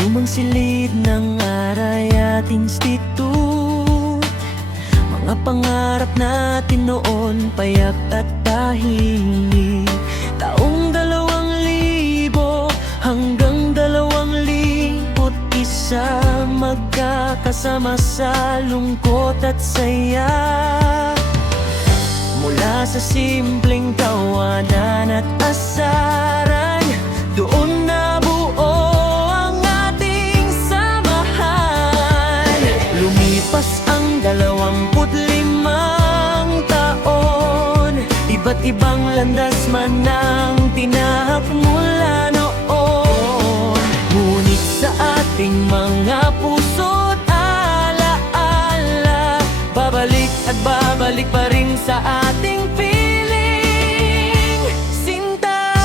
lumang silid ng aray at institute. Mga pangarap natin noon, payak at tahimik. Taong 2000 hanggang 2001, magkakasama sa lungkot at saya. Mula sa simpleng tawanan at asaran, doon nabuo ang ating samahan. Lumipas ang 25 taon, iba't ibang landas man ang tinahak mula noon. Ngunit sa ating mga puso't alaala, babalik at babalik pa rin sa ating piling sinta.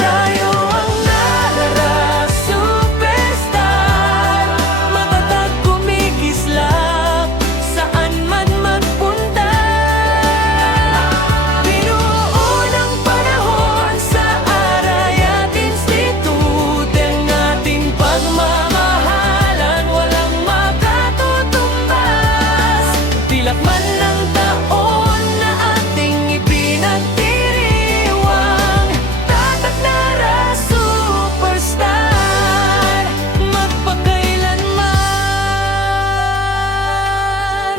Tayo ang narara superstar, matatag kumikislap, saan man magpunta. Binuo ng panahon sa aray at institute, ang ating pagmamahalan walang makatutumbas. Tilak man ng taon na ating ipinagdiriwang, tatak na superstar, magpakailanman.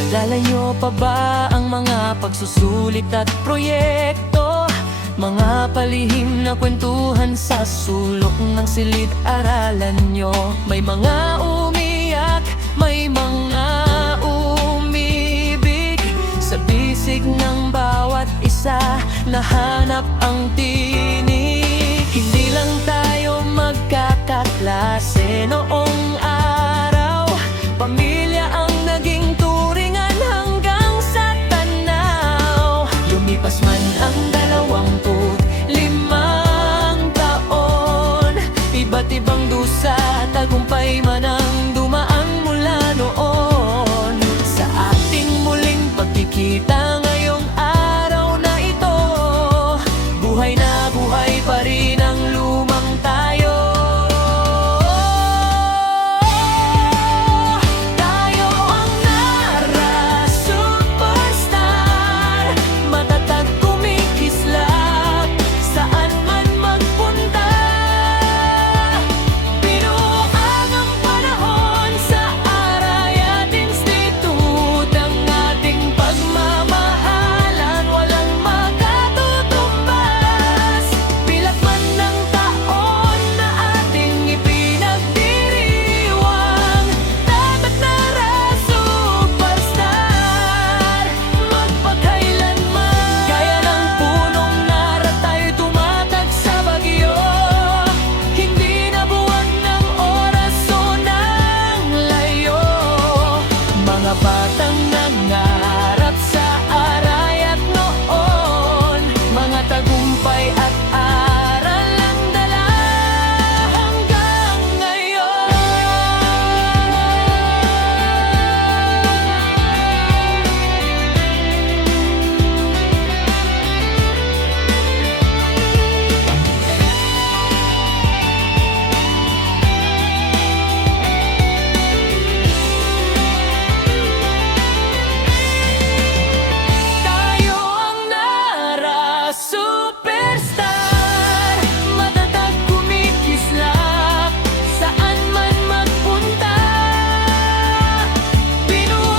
Alala nyo pa ba ang mga pagsusulit at proyekto? Mga palihim na kwentuhan sa sulok ng silid-aralan nyo. May mga umiyak, may mga umibig. Sa bisig ng bawat isa, nahanap ang tinig. Hindi lang tayo magkakaklase noong araw, pamilya ang naging turingan hanggang sa tanaw. Lumipas man ang 25 taon, iba't ibang dusa, tagumpay man ang dumaan mula noon. Sa ating muling pagkikita ngayong araw na ito, buhay na buhay pa rin ang lumang tayo. Tayo ang Nara superstar, matatag kumikislap, saan man magpunta. Binuang ang panahon sa aray at institute, ang ating pagmamahalan walang makatutumbas. Pilak man ng taon na ating ipinagdiriwang, dapat Nara superstar, magpakailanman. Gaya ng punong Nara tayo tumatag sa bagyo, hindi nabuwag ng oras o ng layo. Mga batang nangarap sa aray at noon, mga tagumpay at aral ang dala hanggang ngayon. Tayo ang Nara superstar, matatag kumikislap, saan man magpunta. Binuo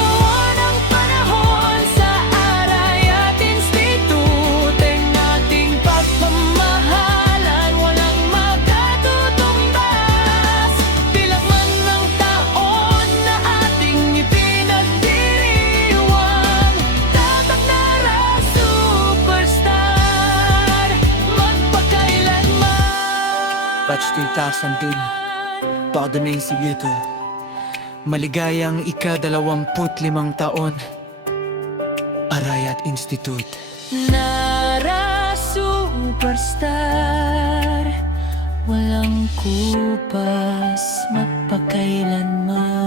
ng panahon sa aray at institute, ang ating pagmamahalan walang makatutumbas. Pilak man ng taon na ating ipinagdiriwang, tatak Nara superstar, magpakailanman. Batch 2002, Pardonay Sigito. Maligayang ika-25 taon, Arayat Institute. Nara superstar, walang kupas, magpakailanman.